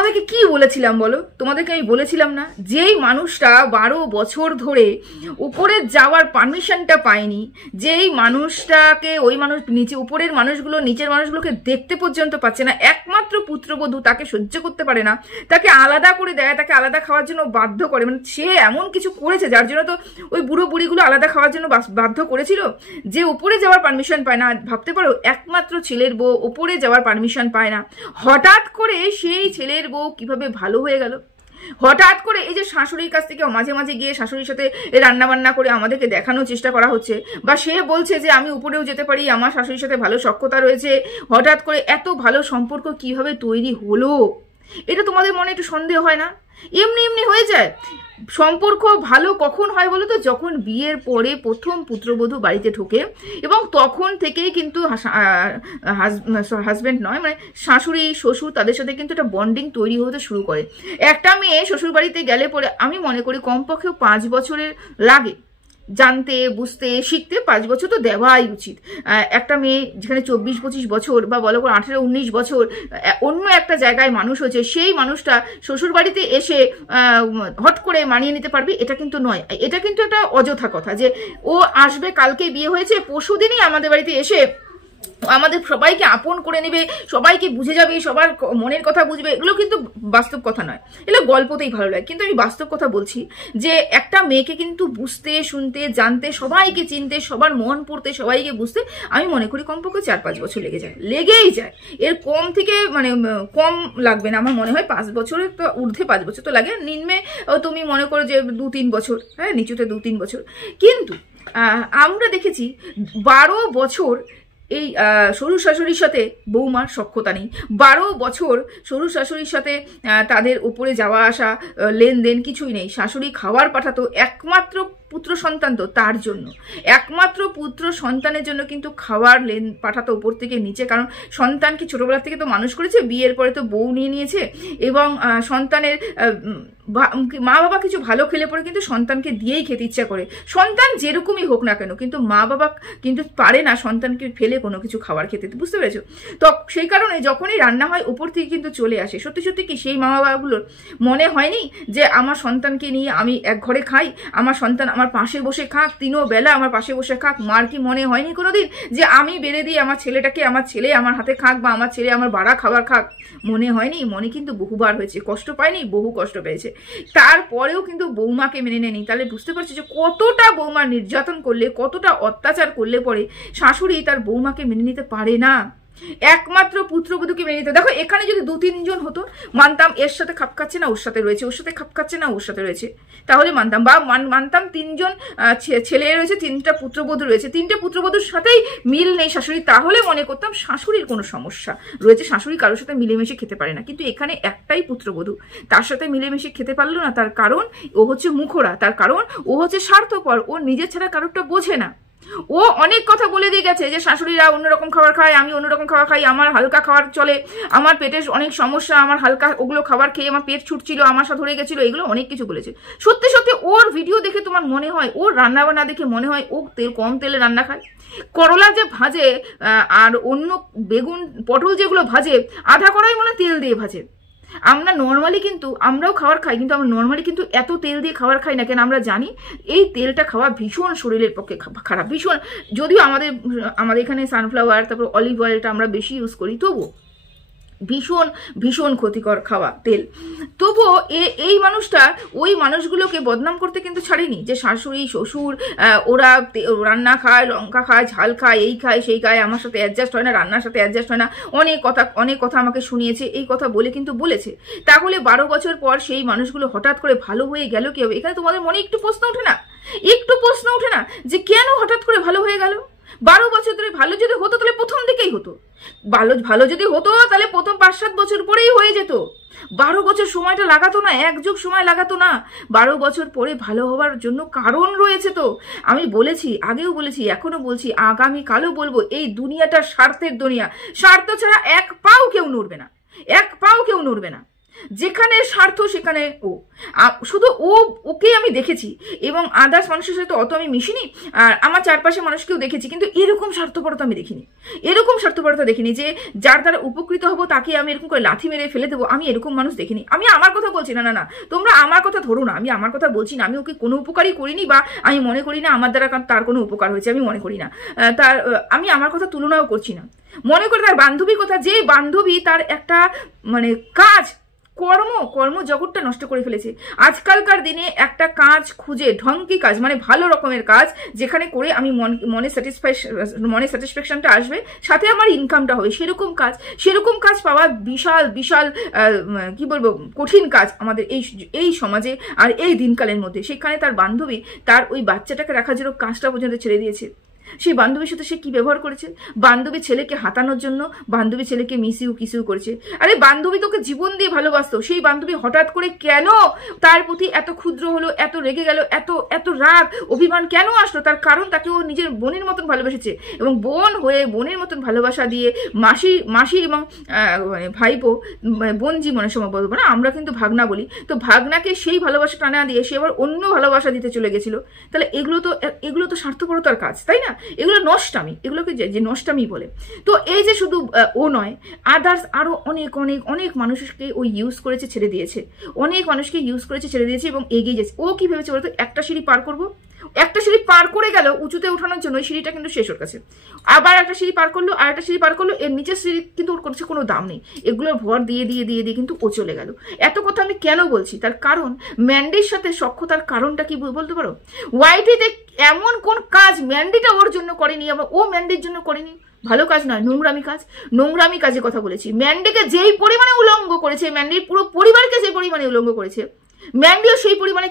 তোমাদেরকে কি বলেছিলাম বলো? তোমাদেরকে আমি বলেছিলাম না, যেই মানুষটা 12 বছর ধরে উপরে যাওয়ার পারমিশনটা পায়নি, যেই মানুষটাকে ওই মানুষ নিচে উপরের মানুষগুলো নিচের মানুষগুলোকে দেখতে পর্যন্ত পাচ্ছে না, একমাত্র পুত্রবধূ তাকে সহ্য করতে পারে না, তাকে আলাদা করে দেয়, তাকে আলাদা খাওয়ার জন্য বাধ্য করে, মানে সে এমন কিছু করেছে যার জন্য তো ওই বুড়ো বুড়িগুলো আলাদা খাওয়ার জন্য বাধ্য করেছিল। যে উপরে যাওয়ার পারমিশন পায় না, ভাবতে পারো একমাত্র ছেলের বউ উপরে যাওয়ার পারমিশন পায় না, হঠাৎ করে সেই ছেলের বউ কিভাবে ভালো হয়ে গেল। হঠাৎ করে এই যে শাশুড়ির কাছ থেকে মাঝে মাঝে গিয়ে শাশুড়ির সাথে রান্না বান্না করে আমাদেরকে দেখানোর চেষ্টা করা হচ্ছে, বা সে বলছে যে আমি উপরেও যেতে পারি, আমার শাশুড়ির সাথে ভালো সখ্যতা রয়েছে, হঠাৎ করে এত ভালো সম্পর্ক কিভাবে তৈরি হলো? এটা তোমাদের মনে একটু সন্দেহ হয় না? এমনি এমনি হয়ে যায়। সম্পর্ক ভালো কখন হয় বলো তো? যখন বিয়ের পরে প্রথম পুত্রবধূ বাড়িতে ঢোকে, এবং তখন থেকেই কিন্তু হাজব্যান্ড নয় মানে শাশুড়ি শ্বশুর তাদের সাথে কিন্তু একটা বন্ডিং তৈরি হতে শুরু করে। একটা মেয়ে শ্বশুর বাড়িতে গেলে পরে আমি মনে করি কমপক্ষেও 5 বছরের লাগে জানতে বুঝতে শিখতে। 5 বছর তো দেওয়াই উচিত। একটা মেয়ে যেখানে 24-25 বছর বা বলো 18-19 বছর অন্য একটা জায়গায় মানুষ হয়েছে, সেই মানুষটা শ্বশুর বাড়িতে এসে হট করে মানিয়ে নিতে পারবে এটা কিন্তু নয়। এটা কিন্তু একটা অযথা কথা যে ও আসবে, কালকে বিয়ে হয়েছে, পরশুদিনই আমাদের বাড়িতে এসে আমাদের সবাইকে আপন করে নেবে, সবাইকে বুঝে যাবে, সবার মনের কথা বুঝবে, এগুলো কিন্তু বাস্তব কথা নয়। এগুলো গল্পতেই ভালো লাগে, কিন্তু আমি বাস্তব কথা বলছি যে একটা মেয়েকে কিন্তু বুঝতে শুনতে জানতে সবাইকে চিনতে সবার মন পড়তে সবাইকে বুঝতে আমি মনে করি কমপক্ষে 4-5 বছর লেগেই যায়। এর কম থেকে মানে কম লাগবে না আমার মনে হয়। 5 বছরের তো ঊর্ধ্বে 5 বছর তো লাগে, নিম্নে তুমি মনে করো যে 2-3 বছর, হ্যাঁ নিচুতে 2-3 বছর। কিন্তু আমরা দেখেছি 12 বছর এই শ্বশুর শাশুড়ির সাথে বৌমার সখ্যতা নেই। 12 বছর শ্বশুর শাশুড়ির সাথে তাদের উপরে যাওয়া আসা লেনদেন কিছুই নেই। শাশুড়ি খাবার পাঠাতো একমাত্র পুত্র সন্তান, তো তার জন্য একমাত্র পুত্র সন্তানের জন্য কিন্তু খাবার পাঠাতো উপর থেকে নিচে, কারণ সন্তানকে ছোটবেলা থেকে তো মানুষ করেছে, বিয়ের পরে তো বউ নিয়ে নিয়েছে, এবং সন্তানের মা বাবা কিছু ভালো খেলে পরে কিন্তু সন্তানকে দিয়েই খেতে ইচ্ছা করে, সন্তান যেরকমই হোক না কেন, কিন্তু মা বাবা কিন্তু পারে না সন্তানকে ফেলে কোনো কিছু খাবার খেতে, বুঝতে পেরেছো? তো সেই কারণে যখনই রান্না হয় উপর থেকে কিন্তু চলে আসে। সত্যি সত্যি কি সেই মা বাবাগুলোর মনে হয়নি যে আমার সন্তানকে নিয়ে আমি এক ঘরে খাই, আমার সন্তান আমার পাশে বসে খাক, 3 বেলা আমার পাশে বসে খাক? মার কি মনে হয়নি কোনোদিন যে আমি বেড়ে দিই আমার ছেলেটাকে, আমার ছেলে আমার হাতে খাক, বা আমার ছেলে আমার বাড়া খাবার খাক? মনে হয়নি? মনে কিন্তু বহুবার হয়েছে। কষ্ট পায়নি? বহু কষ্ট পেয়েছে। তারপরেও কিন্তু বৌমাকে মেনে নেয়নি। তাহলে বুঝতে পারছি যে কতটা বৌমা নির্যাতন করলে, কতটা অত্যাচার করলে পরে শাশুড়ি তার বৌমাকে মেনে নিতে পারে না। একমাত্র পুত্রবধূকে মেনে নিতে। দেখো এখানে যদি 2-3 জন হতো মানতাম, এর সাথে খাপ খাচ্ছে না ওর সাথে রয়েছে, ওর সাথে খাপ খাচ্ছে না ওর সাথে রয়েছে, তাহলে মানতাম। বা মানতাম 3 জন ছেলে রয়েছে, 3টা পুত্রবধূ রয়েছে, 3টে পুত্রবধূর সাথেই মিল নেই শাশুড়ি, তাহলে মনে করতাম শাশুড়ির কোনো সমস্যা রয়েছে, শাশুড়ি কারোর সাথে মিলেমিশে খেতে পারে না। কিন্তু এখানে একটাই পুত্রবধূ, তার সাথে মিলেমিশে খেতে পারলো না, তার কারণ ও হচ্ছে মুখোরা, তার কারণ ও হচ্ছে স্বার্থপর, ও নিজের ছাড়া কারোরটা বোঝে না। ও অনেক কথা বলে দিয়ে গেছে যে শাশুড়িরা অন্যরকম খাবার খায়, আমি অন্যরকম খাবার খাই, আমার হালকা খাবার চলে, আমার পেটের অনেক সমস্যা, আমার হালকা ওগুলো খাবার খেয়ে আমার পেট ছুটছিল, আমার সাথে ধরে গেছিল, এগুলো অনেক কিছু বলেছে। সত্যি সত্যি ওর ভিডিও দেখে তোমার মনে হয়, ওর রান্না বান্না দেখে মনে হয় ও কম তেলে রান্না খায়? করলা যে ভাজে আর অন্য বেগুন পটল যেগুলো ভাজে আধা কড়াই মনে তেল দিয়ে ভাজে। আমরা নর্মালি কিন্তু আমরাও খাবার খাই, কিন্তু আমরা নর্মালি কিন্তু এত তেল দিয়ে খাবার খাই না কেন? আমরা জানি এই তেলটা খাওয়া ভীষণ শরীরের পক্ষে খারাপ, ভীষণ। যদিও আমাদের এখানে সানফ্লাওয়ার তারপর অলিভ অয়েলটা আমরা বেশি ইউজ করি, তবু ভীষণ ভীষণ ক্ষতিকর খাওয়া তেল। তবুও এই মানুষটা ওই মানুষগুলোকে বদনাম করতে কিন্তু ছাড়েনি যে শাশুড়ি শ্বশুর ওরা রান্না খায়, লঙ্কা খায়, ঝাল খায়, এই খায় সেই খায়, আমার সাথে অ্যাডজাস্ট হয় না, রান্নার সাথে অ্যাডজাস্ট হয় না, অনেক কথা আমাকে শুনিয়েছে, এই কথা বলে কিন্তু বলেছে। তাহলে 12 বছর পর সেই মানুষগুলো হঠাৎ করে ভালো হয়ে গেল কি হবে? এখানে তোমাদের মনে একটু প্রশ্ন ওঠে না? একটু প্রশ্ন ওঠে না যে কেন হঠাৎ করে ভালো হয়ে গেল? 12 বছর ধরে ভালো যদি হতো তাহলে প্রথম দিকেই হতো। ভালো যদি হতো তাহলে প্রথম 5-7 বছর পরেই হয়ে যেত। 12 বছর সময়টা লাগাতো না, 1 যুগ সময় লাগাতো না। 12 বছর পরে ভালো হওয়ার জন্য কারণ রয়েছে। তো আমি বলেছি, আগেও বলেছি, এখনো বলছি, আগামীকালও বলবো, এই দুনিয়াটা স্বার্থের দুনিয়া। স্বার্থ ছাড়া 1 পাও কেউ নড়বে না, 1 পাও কেউ নড়বে না। যেখানে স্বার্থ সেখানে ও, শুধু ওকে আমি দেখেছি, এবং আদার্স মানুষের সাথে অত আমি মিশিনি, আর আমার চারপাশে মানুষকেও দেখেছি, কিন্তু এরকম স্বার্থপরতা আমি দেখিনি। এরকম স্বার্থপরতা দেখিনি যে যার দ্বারা উপকৃত হবো তাকে আমি এরকম করে লাথি মেরে ফেলে দেবো, আমি এরকম মানুষ দেখিনি। আমি আমার কথা বলছি না, না না, তোমরা আমার কথা ধরো না, আমি আমার কথা বলছি না। আমি ওকে কোনো উপকারই করিনি, বা আমি মনে করি না আমার দ্বারা তার কোনো উপকার হয়েছে, আমি মনে করি না। আমি আমার কথা তুলনাও করছি না। মনে করি তার বান্ধবীর কথা, যে বান্ধবী তার একটা মানে কাজ কর্ম জগৎটা নষ্ট করে ফেলেছে। আজকালকার দিনে একটা কাজ খুঁজে, ঢঙ্কি কাজ, মানে ভালো রকমের কাজ, যেখানে করে আমি মনে স্যাটিসফ্যাকশনটা আসবে, সাথে আমার ইনকামটা হবে, সেরকম কাজ পাওয়া বিশাল বিশাল কি বলবো কঠিন কাজ আমাদের এই সমাজে আর এই দিনকালের মধ্যে। সেখানে তার বান্ধবী তার ওই বাচ্চাটাকে রাখার জন্য কাজটা পর্যন্ত ছেড়ে দিয়েছে। সেই বান্ধবীর সাথে সে কি ব্যবহার করেছে? বান্ধবী ছেলেকে হাতানোর জন্য বান্ধবী ছেলেকে কিসিউ করেছে। আরে বান্ধবী তোকে জীবন দিয়ে ভালোবাসতো, সেই বান্ধবী হঠাৎ করে কেন তার প্রতি এত ক্ষুদ্র হলো, এত রেগে গেল, এত রাগ অভিমান কেন আসলো? তার কারণ তাকে ও নিজের বোনের মতন ভালোবেসেছে, এবং বোন হয়ে বোনের মতন ভালোবাসা দিয়ে মাসি এবং ভাইপো, বোনজি মনে সময় বলবো না, আমরা কিন্তু ভাগনা বলি, তো ভাগনাকে সেই ভালোবাসা টানা দিয়ে সে আবার অন্য ভালোবাসা দিতে চলে গেছিল। তাহলে এগুলো তো স্বার্থপরতার কাজ, তাই না? এগুলো নষ্টামি, এগুলোকে যে নষ্টামি বলে। তো এই যে শুধু ও নয়, আদার্স আরো অনেক অনেক অনেক মানুষকে ও ইউজ করেছে, ছেড়ে দিয়েছে, অনেক মানুষকে ইউজ করেছে, ছেড়ে দিয়েছে, এবং এগিয়ে যাচ্ছে। ও কি ভেবেছে বলতো, একটা সিঁড়ি পার করবো, একটা সিঁড়ি পার করে গেল উঁচুতে ওঠানোর জন্য, ওই সিঁড়িটা কিন্তু শেষ ওর কাছে, আবার একটা সিঁড়ি পার করলো, আর একটা সিঁড়ি পার করলো, এর নিচের সিঁড়ি কিন্তু ওর কাছে কোনো দাম নেই, এগুলোর ভর দিয়ে দিয়ে দিয়ে দিয়ে কিন্তু ও চলে গেল। এত কথা আমি কেন বলছি? তার কারণ ম্যান্ডির সাথে সখ্যতার কারণটা কি বলতে পারো? ওয়াইটিতে এমন কোন কাজ ম্যান্ডিটা ওর জন্য করেনি, আবার ও ম্যান্ডির জন্য করেনি? ভালো কাজ নয়, নোংরামি কাজের কথা বলেছি। ম্যান্ডিকে যেই পরিমাণে উলঙ্গ করেছে, ম্যান্ডির পুরো পরিবারকে যে পরিমাণে উলঙ্গ করেছে, ম্যান্ডিও সেই পরিমাণে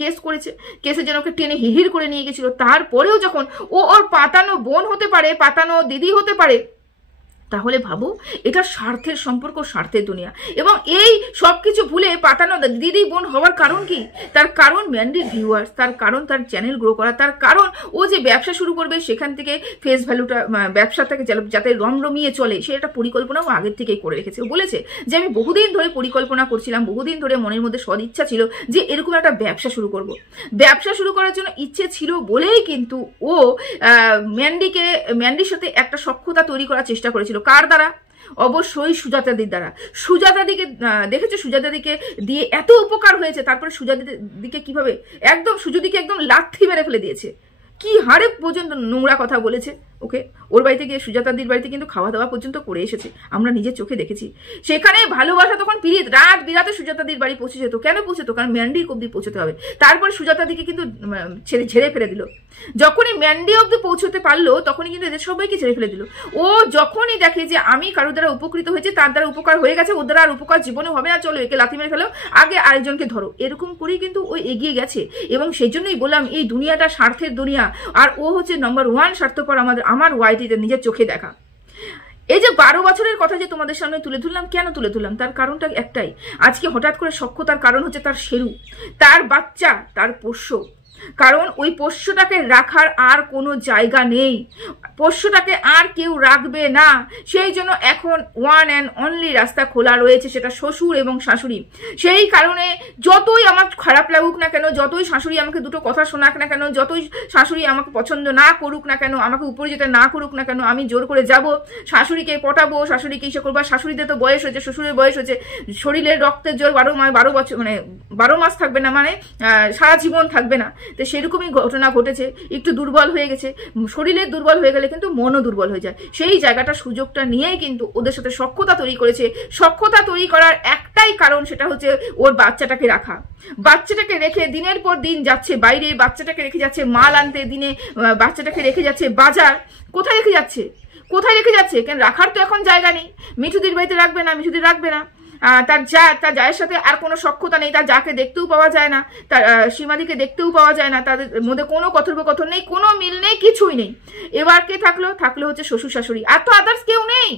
কেস করেছে, কেসে যেন ওকে টেনে হিড় করে নিয়ে গেছিল। তারপরেও যখন ওর পাতানো বোন হতে পারে, পাতানো দিদি হতে পারে, তাহলে ভাবো এটা স্বার্থের সম্পর্ক, স্বার্থের দুনিয়া। এবং এই সবকিছু ভুলে পাতানো দিদি বোন হওয়ার কারণ কি? তার কারণ ম্যান্ডির ভিউয়ার্স, তার কারণ তার চ্যানেল গ্রো করা, তার কারণ ও যে ব্যবসা শুরু করবে সেখান থেকে ফেস ভ্যালুটা, ব্যবসাটাকে যাতে রমরমিয়ে চলে, সে একটা পরিকল্পনাও আগের থেকেই করে রেখেছে। ও বলেছে যে আমি বহুদিন ধরে পরিকল্পনা করছিলাম, বহুদিন ধরে মনের মধ্যে সদিচ্ছা ছিল যে এরকম একটা ব্যবসা শুরু করব। ব্যবসা শুরু করার জন্য ইচ্ছে ছিল বলেই কিন্তু ও ম্যান্ডির সাথে একটা সখ্যতা তৈরি করার চেষ্টা করেছিল। কার দ্বারা? অবশ্যই সুজাতাদির দ্বারা। সুজাতাদিকে দেখেছো, সুজাতাদিকে দিয়ে এত উপকার হয়েছে, তারপরে সুজাতাদিকে কিভাবে একদম সুজুদিকে একদম লাথি মেরে ফেলে দিয়েছে, কি হারে পর্যন্ত নোংরা কথা বলেছে ওকে। ওর বাড়িতে গিয়ে সুজাতাদির বাড়িতে কিন্তু খাওয়া দাওয়া পর্যন্ত করে এসেছে, আমরা নিজের চোখে দেখেছি। সেখানে ভালোবাসা তখন পিরিত রাত বিরাতে সুজাতাদির বাড়ি পৌঁছে যেত। কেন পৌঁছতো? কারণ ম্যান্ডির অব্দি পৌঁছতে হবে। তারপর সুজাতাদিকে কিন্তু ঝেড়ে ফেলে দিল। যখনই ম্যান্ডি অব্দি পৌঁছতে পারলো তখনই কিন্তু এদের সবাইকে ঝেড়ে ফেলে দিল। ও যখনই দেখে যে আমি কারোর দ্বারা উপকৃত হয়েছে, তার দ্বারা উপকার হয়ে গেছে, ওর দ্বারা আর উপকার জীবনে হবে না, চলো একে লাথি মেরে ফেলো, আগে আরেকজনকে ধরো, এরকম করেই কিন্তু ও এগিয়ে গেছে। এবং সেই জন্যই বললাম এই দুনিয়াটা স্বার্থের দুনিয়া, আর ও হচ্ছে নম্বর 1 স্বার্থপর আমার ওয়াইটিতে নিজের চোখে দেখা। এই যে 12 বছরের কথা যে তোমাদের সামনে তুলে ধরলাম, কেন তুলে ধরলাম? তার কারণটা একটাই, আজকে হঠাৎ করে সখ্যতার কারণ হচ্ছে তার শেরু, তার বাচ্চা, তার পোষ্য। কারণ ওই পোষ্যটাকে রাখার আর কোনো জায়গা নেই, পোষ্যটাকে আর কেউ রাখবে না। সেই জন্য এখন ওয়ান অ্যান্ড অনলি রাস্তা খোলা রয়েছে, সেটা শ্বশুর এবং শাশুড়ি। সেই কারণে যতই আমার খারাপ লাগুক না কেন, যতই শাশুড়ি আমাকে দুটো কথা শোনাক না কেন, যতই শাশুড়ি আমাকে পছন্দ না করুক না কেন, আমাকে উপরে যেতে না করুক না কেন, আমি জোর করে যাব, শাশুড়িকে পটাবো, শাশুড়িকে ইসে করবো। শাশুড়িদের তো বয়স হয়েছে, শ্বশুরের বয়স হয়েছে, শরীরের রক্তের জোর 12 বছর মানে 12 মাস থাকবে না, মানে সারা জীবন থাকবে না। তো সেরকমই ঘটনা ঘটেছে, একটু দুর্বল হয়ে গেছে। শরীরের দুর্বল হয়ে গেলে কিন্তু মনও দুর্বল হয়ে যায়। সেই জায়গাটা সুযোগটা নিয়েই কিন্তু ওদের সাথে সখ্যতা তৈরি করেছে। সখ্যতা তৈরি করার একটাই কারণ, সেটা হচ্ছে ওর বাচ্চাটাকে রাখা। বাচ্চাটাকে রেখে দিনের পর দিন যাচ্ছে বাইরে, বাচ্চাটাকে রেখে যাচ্ছে মাল আনতে, দিনে বাচ্চাটাকে রেখে যাচ্ছে বাজার। কোথায় রেখে যাচ্ছে? কেন রাখার তো এখন জায়গা নেই। মিঠুদির বাড়িতে রাখবে না, মিঠুদি রাখবে না। তার জায়ের সাথে আর কোনো সখ্যতা নেই, তার যাকে দেখতেও পাওয়া যায় না, তার সীমাদিকে দেখতেও পাওয়া যায় না, তাদের মধ্যে কোনো কথোপকথন নেই, কোনো মিল নেই, কিছুই নেই। এবার কে থাকলো হচ্ছে শ্বশুর শাশুড়ি, আর তো আদার্স কেউ নেই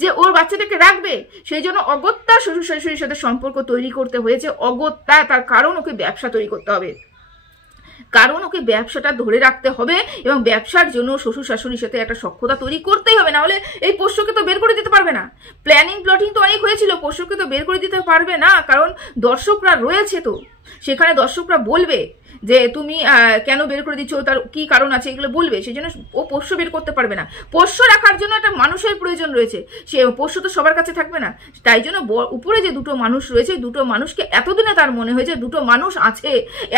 যে ওর বাচ্চাটাকে রাখবে। সেই জন্য অগত্যা শ্বশুর শাশুড়ির সাথে সম্পর্ক তৈরি করতে হয়েছে, অগত্যা। তার কারণ ওকে ব্যবসা তৈরি করতে হবে। কারণ ওকে ব্যবসাটা ধরে রাখতে হবে এবং ব্যবসার জন্য শ্বশুর শাশুড়ির সাথে একটা সখ্যতা তৈরি করতেই হবে, না হলে এই পোষ্যকে তো বের করে দিতে পারবে না। প্ল্যানিং প্লটিং তো অনেক হয়েছিল, পোষ্যকে তো বের করে দিতে পারবে না, কারণ দর্শকরা রয়েছে, তো সেখানে দর্শকরা বলবে যে তুমি কেন বের করে দিচ্ছ, তার কি কারণ আছে, এগুলো বলবে। সেই জন্য ও পোষ্য বের করতে পারবে না। পোষ্য রাখার জন্য একটা মানুষের প্রয়োজন রয়েছে, সে পোষ্য তো সবার কাছে থাকবে না। তাই জন্য উপরে যে দুটো মানুষ রয়েছে, দুটো মানুষকে এতদিনে তার মনে হয়েছে দুটো মানুষ আছে,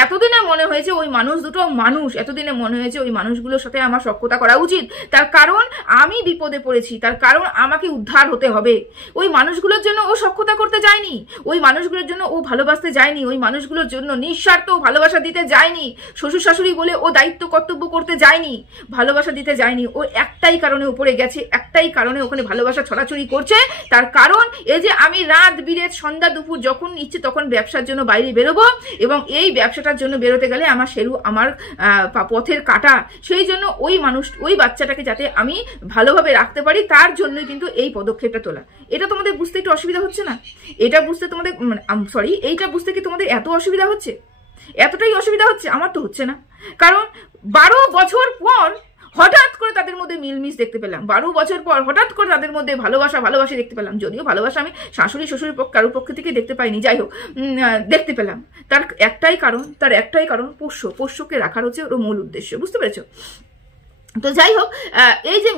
এতদিনে মনে হয়েছে ওই মানুষ দুটো মানুষ, এতদিনে মনে হয়েছে ওই মানুষগুলোর সাথে আমার সখ্যতা করা উচিত। তার কারণ আমি বিপদে পড়েছি, তার কারণ আমাকে উদ্ধার হতে হবে। ওই মানুষগুলোর জন্য ও সখ্যতা করতে যায়নি, ওই মানুষগুলোর জন্য ও ভালোবাসতে যায়নি, ওই মানুষগুলোর জন্য নিঃস্বার্থ ভালোবাসা দিতে যায়নি, শ্বশুর শাশুড়ি বলে ও দায়িত্ব কর্তব্য করতে যায়নি, ভালোবাসা দিতে যায়নি। ও একটাই কারণে উপরে গেছে, একটাই কারণে ওখানে ভালোবাসা ছড়াছড়ি করছে। তার কারণ এই যে আমি রাত বিরেত সন্ধ্যা দুপুর যখন ইচ্ছে তখন ব্যবসার জন্য বাইরে বেরোবো, এবং এই ব্যবসাটার জন্য বেরোতে গেলে আমার শেরু আমার পথের কাটা, সেই জন্য ওই মানুষ ওই বাচ্চাটাকে যাতে আমি ভালোভাবে রাখতে পারি, তার জন্যই কিন্তু এই পদক্ষেপটা তোলা। এটা তোমাদের বুঝতে একটু অসুবিধা হচ্ছে না? এটা বুঝতে তোমাদের সরি, এইটা বুঝতে কি তোমাদের এত অসুবিধা হচ্ছে? এতটাই অসুবিধা হচ্ছে? আমার তো হচ্ছে না। কারণ 12 বছর পর হঠাৎ করে তাদের মধ্যে মিলমিশ দেখতে পেলাম, 12 বছর পর হঠাৎ করে তাদের মধ্যে ভালোবাসা দেখতে পেলাম। যদিও ভালোবাসা আমি শাশুড়ি শ্বশুর কারোর পক্ষ থেকে দেখতে পাইনি, যাই হোক দেখতে পেলাম। তার একটাই কারণ পোষ্যকে রাখার হচ্ছে ওর মূল উদ্দেশ্য, বুঝতে পেরেছো? তো যাই হোক, এই যে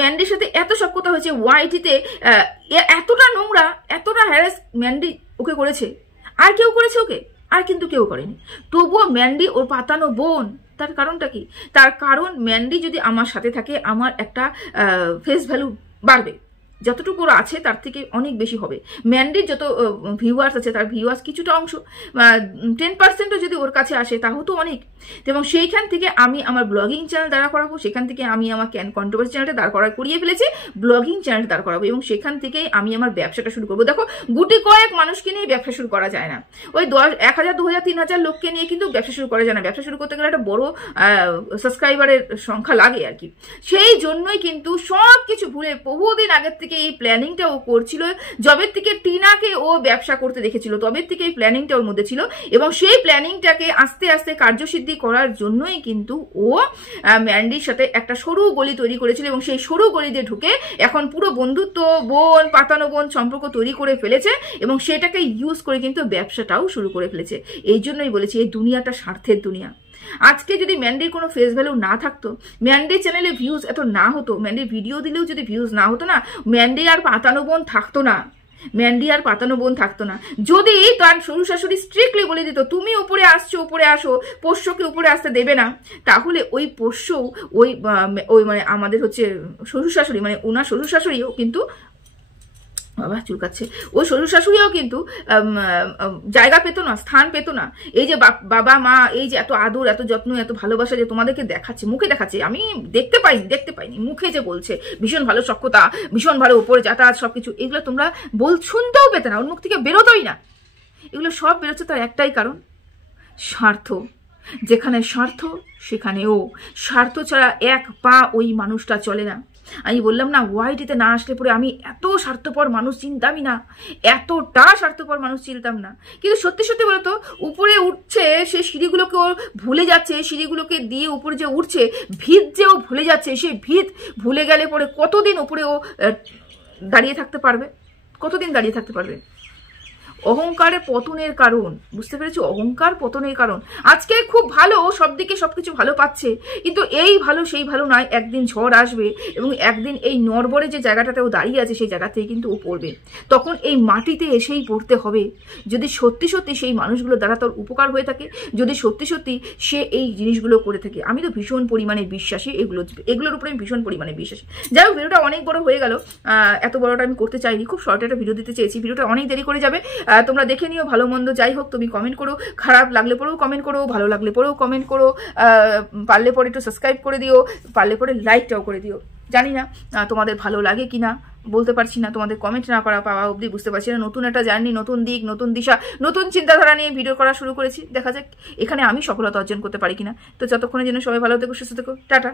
ম্যান্ডির সাথে এত সখ্যতা হয়েছে, ওয়াইটিতে এতটা নোংরা, এতটা হ্যারাস ম্যান্ডি ওকে করেছে। আর কেউ করেছে ওকে? আর কিন্তু কেউ করেনি। তবুও ম্যান্ডি ওর পাতানো বোন। তার কারণটা কি? তার কারণ ম্যান্ডি যদি আমার সাথে থাকে আমার একটা ফেস ভ্যালু বাড়বে, যতটুকু ওর আছে তার থেকে অনেক বেশি হবে। ম্যান্ডির যত ভিউয়ার্স আছে তার ভিউয়ার্স কিছুটা অংশ 10%ও যদি ওর কাছে আসে তাও তো অনেক। এবং সেইখান থেকে আমি আমার ব্লগিং চ্যানেল দাঁড়া করাবো, সেখান থেকে আমি আমার কন্ট্রোভার্সি চ্যানেলটা দাঁড় করিয়ে ফেলেছি, ব্লগিং চ্যানেলটা দাঁড় করাবো, এবং সেখান থেকেই আমি আমার ব্যবসাটা শুরু করবো। দেখো, গুটি কয়েক মানুষকে নিয়ে ব্যবসা শুরু করা যায় না, ওই 1000, 2000, 3000 লোককে নিয়ে কিন্তু ব্যবসা শুরু করা যায় না। ব্যবসা শুরু করতে গেলে একটা বড় সাবস্ক্রাইবারের সংখ্যা লাগে আর কি। সেই জন্যই কিন্তু সব কিছু ভুলে বহুদিন আগের থেকে এই প্ল্যানিংটা ও করছিল। জবের থেকে টিনাকে ও ব্যবসা করতে দেখেছিল, তবের থেকে এই প্ল্যানিংটা ওর মধ্যে ছিল, এবং সেই প্ল্যানিংটাকে আস্তে আস্তে কার্যসিদ্ধি করার জন্যই কিন্তু ও ম্যান্ডির সাথে একটা সরু গলি তৈরি করেছিল, এবং সেই সরু গলিতে ঢুকে এখন পুরো বন্ধুত্ব বোন, পাতানো বোন সম্পর্ক তৈরি করে ফেলেছে, এবং সেটাকে ইউজ করে কিন্তু ব্যবসাটাও শুরু করে ফেলেছে। এই জন্যই বলেছি এই দুনিয়াটা স্বার্থের দুনিয়া। আজকে যদি ম্যান্ডির কোনো ফেস ভ্যালু না থাকতো, ম্যান্ডির চ্যানেলে ভিউজ এত না হতো, ম্যান্ডির ভিডিও দিলেও যদি ভিউজ না হতো না, ম্যান্ডি আর পাতানো বোন থাকতো না, যদি তার শ্বশুর শাশুড়ি স্ট্রিক্টলি বলে দিত তুমি উপরে আসছো, উপরে আসো, পোষ্যকে উপরে আসতে দেবে না, তাহলে ওই পোষ্য ওই মানে আমাদের হচ্ছে শ্বশুর শাশুড়ি, মানে ওনার শ্বশুর শাশুড়িও কিন্তু বাবা চুলকাচ্ছে, ওই শ্বশুর শাশুড়িও কিন্তু জায়গা পেতো না, স্থান পেতো না। এই যে বাবা মা এই যে এত আদর, এত যত্ন, এত ভালোবাসা যে তোমাদেরকে দেখাচ্ছে, মুখে দেখাচ্ছে, আমি দেখতে পাইনি, মুখে যে বলছে ভীষণ ভালো সখ্যতা, ভীষণ ভালো উপরে যাতায়াত, সবকিছু, এগুলো তোমরা শুনতেও পেতে না, ওর মুখ থেকে বেরোতোই না। এগুলো সব বেরোচ্ছে তার একটাই কারণ, স্বার্থ। যেখানে স্বার্থ সেখানেও স্বার্থ ছাড়া এক পা ওই মানুষটা চলে না। আমি বললাম না, ওয়াইটিতে না আসলে পরে আমি এত স্বার্থপর মানুষ চিনতামই না, এতটা স্বার্থপর মানুষ চিনতাম না। কিন্তু সত্যি সত্যি বলতো, উপরে উঠছে সে সিঁড়িগুলোকে ও ভুলে যাচ্ছে, সিঁড়িগুলোকে দিয়ে উপরে যে উঠছে, ভিত যে ও ভুলে যাচ্ছে, সেই ভিত ভুলে গেলে পরে কতদিন উপরে ও দাঁড়িয়ে থাকতে পারবে? অহংকারে পতনের কারণ, বুঝতে পেরেছো? অহংকার পতনের কারণ। আজকে খুব ভালো, সব দিকে সবকিছু ভালো পাচ্ছে, কিন্তু এই ভালো সেই ভালো নয়, একদিন ঝড় আসবে, এবং একদিন এই নড়বড়ে যে জায়গাটাতে ও দাঁড়িয়ে আছে সেই জায়গাতেই কিন্তু ও পড়বে। তখন এই মাটিতে এসেই পড়তে হবে। যদি সত্যি সত্যি সেই মানুষগুলো দ্বারা তোর উপকার হয়ে থাকে, যদি সত্যি সত্যি সে এই জিনিসগুলো করে থাকে, আমি তো ভীষণ পরিমাণে বিশ্বাসী, এগুলোর উপরে আমি ভীষণ পরিমাণে বিশ্বাসী। যাই হোক, ভিডিওটা অনেক বড় হয়ে গেল, এত বড়টা আমি করতে চাইনি, খুব শর্ট একটা ভিডিও দিতে চেয়েছি, ভিডিওটা অনেক দেরি করে যাবে, তোমরা দেখে নিও ভালো মন্দ। যাই হোক, তুমি কমেন্ট করো, খারাপ লাগলে পরেও কমেন্ট করো, ভালো লাগলে পরেও কমেন্ট করো, পারলে পরে একটু সাবস্ক্রাইব করে দিও, পারলে পরে লাইকটাও করে দিও। জানি না তোমাদের ভালো লাগে কিনা, বলতে পারছি না, তোমাদের কমেন্ট না করা পাওয়া অবধি বুঝতে পারছি না। নতুন একটা জার্নি, নতুন দিক, নতুন দিশা, নতুন চিন্তাধারা নিয়ে ভিডিও করা শুরু করেছি, দেখা যাক এখানে আমি সফলতা অর্জন করতে পারি কিনা। তো যতক্ষণের জন্য সবাই ভালো থেকো, সুস্থ থেকো, টাটা।